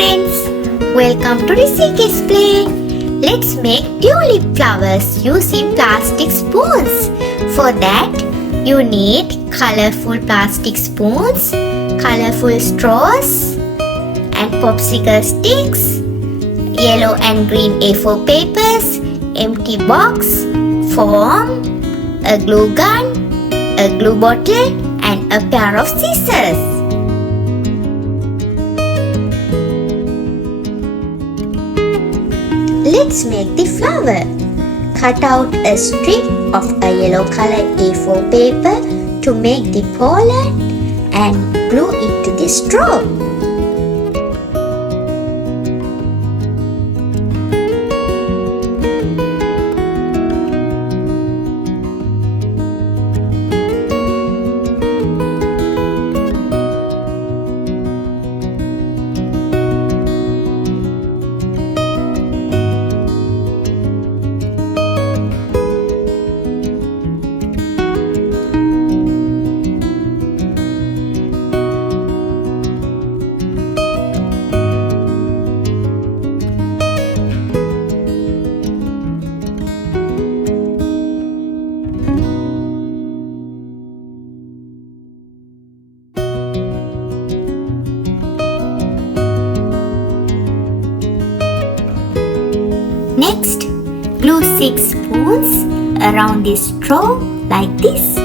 friends, welcome to Risika's Play. Let's make tulip flowers using plastic spoons. For that, you need colorful plastic spoons, colorful straws and popsicle sticks, yellow and green A4 papers, empty box, foam, a glue gun, a glue bottle and a pair of scissors. Let's make the flower. Cut out a strip of a yellow color A4 paper to make the pollen and glue it to the straw. Next, glue 6 spoons around the straw like this.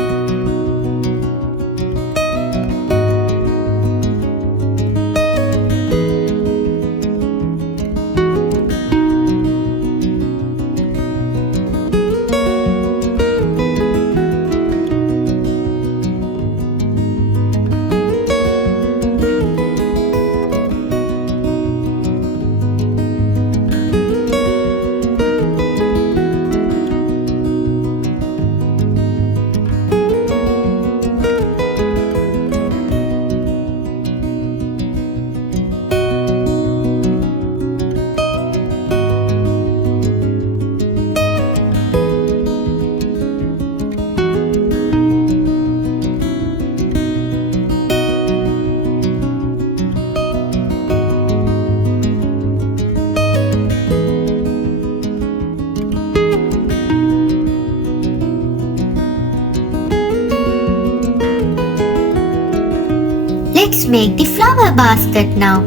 Let's make the flower basket now.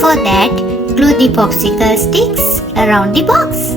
For that, glue the popsicle sticks around the box.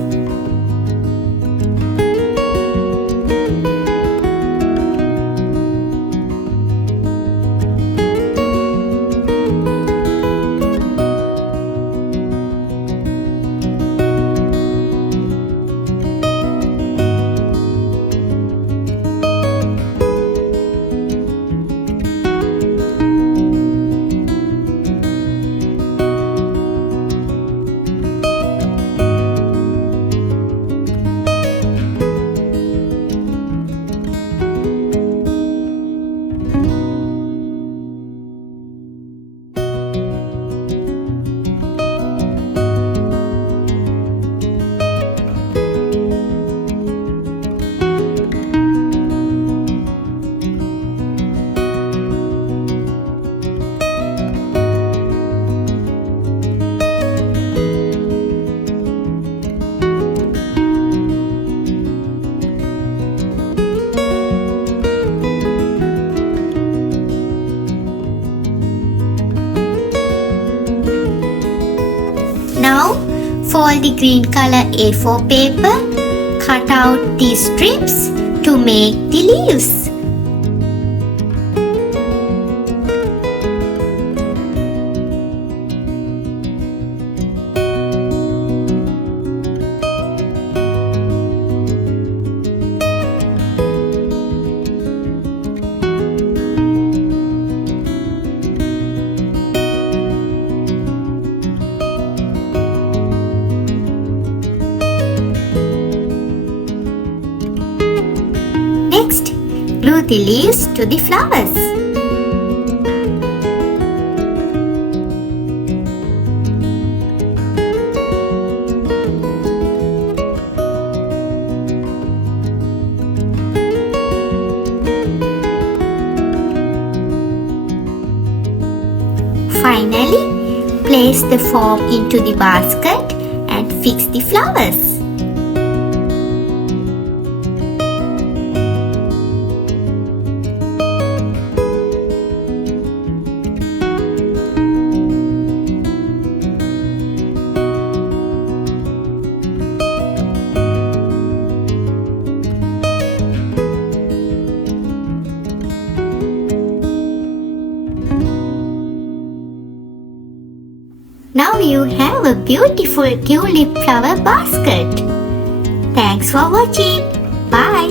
Now, fold the green color A4 paper, cut out the strips to make the leaves. Next, glue the leaves to the flowers. Finally, place the foam into the basket and fix the flowers. Now you have a beautiful tulip flower basket. Thanks for watching. Bye.